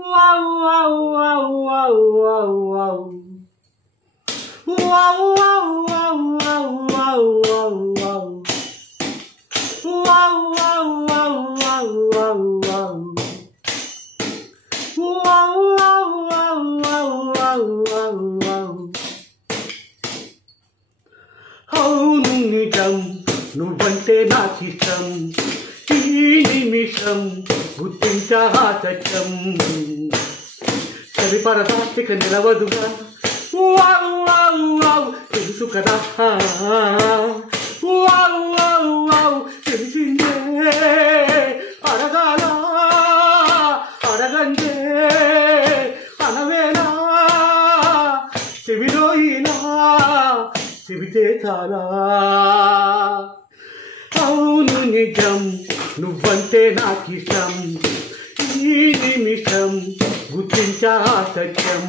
Wow, wow, wow, wow, wow, wow. Wow, wow, wow, wow, wow, wow, wow. Wow, wow, wow, wow, wow, wow. Wow, wow, wow, wow, wow, wow, wow. అవును నిజం నువ్వంటే నాకిష్టం ఈ నిమిషం గుర్తించా సత్యం సరిపడదా ఇక నిలవదుగా wow wow wow తెలుసు కదా wow wow wow తెలిసిందే అడగాల అడగండే అనవేనా చెవిలోయినా చెబితే చాలా అవును నిజం నువ్వంటే నాకిష్టం ఈ నిమిషం గుర్తించా సత్యం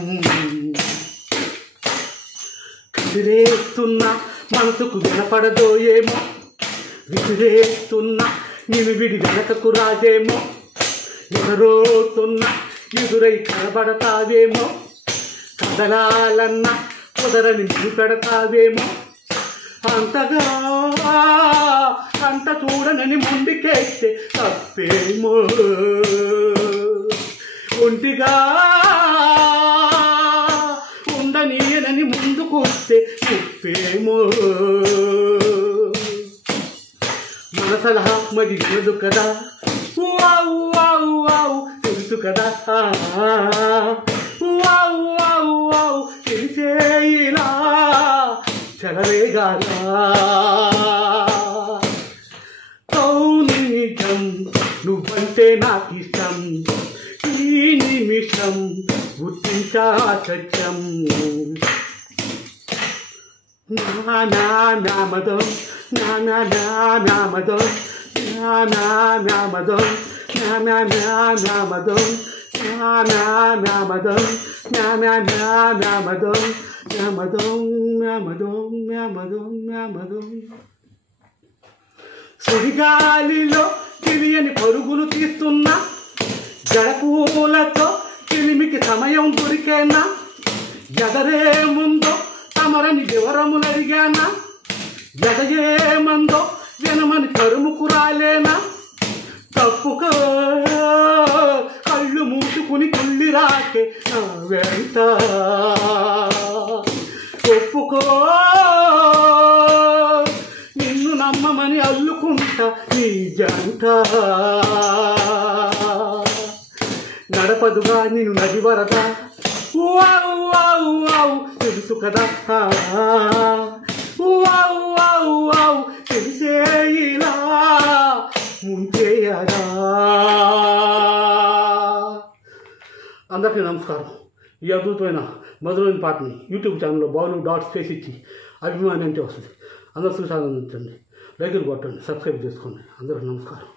విసిరేస్తున్నా మనసుకు వినపడదో ఏమో విసిరేస్తున్నా నేను విడి వెనకకు రాదేమో ఎదురోతున్నా ఎదురై కనబడతావేమో కదలాలన్నా కుదరని పెడతావేమో అంతగా అంత చూడనని ముందుకేస్తే తప్పేమో ఒంటిగా ఉండనీయనని ముందుకు వస్తే తప్పేమో మన సలహా మరి వినదు కదా వావ్ వావ్ వావ్ తెలుసు కదా వావ్ వావ్ వావ్ తెలిసేలా చలవేగాలా అవును నిజం నువ్వంటే నాకిష్టం ఈ నిమిషం గుర్తించా సత్యం నా నా నామదం నా నా నా నామదం నా నా నామదం నా నా నా నామదం నా నా నామదం నా నా నా నామదం నామదం నామదం నామదం నామదం సుడిగాలిలో తెలియని పరుగులు తీస్తున్నా జడపూలతో చిలిమికి సమయం దొరికేనా ఎదరే ముందో తమరని వివరములు అడిగానా ఎదగేమందో వినమని తరుముకు రాలేనా తప్పుకో కళ్ళు మూసుకుని కుళ్ళి రాకే నా వెంట ఒప్పుకో నిన్ను నమ్మమని అల్లుకుంటా నీ జంట నడపదుగా నేను నది వరదా వావ్ వావ్ వావ్ తెలుసు కదా వావ్ వావ్ వావ్ తెలిసేలా ముంచేయరా అందరికీ నమస్కారం. ఈ అద్భుతమైన మధురమైన పాటని యూట్యూబ్ ఛానల్లో బాలు.స్పేస్ ఇచ్చి అభిమాని అంటే వస్తుంది. అందరూ చూసి ఆనందించండి, లైకులు కొట్టండి, సబ్స్క్రైబ్ చేసుకోండి. అందరికీ నమస్కారం.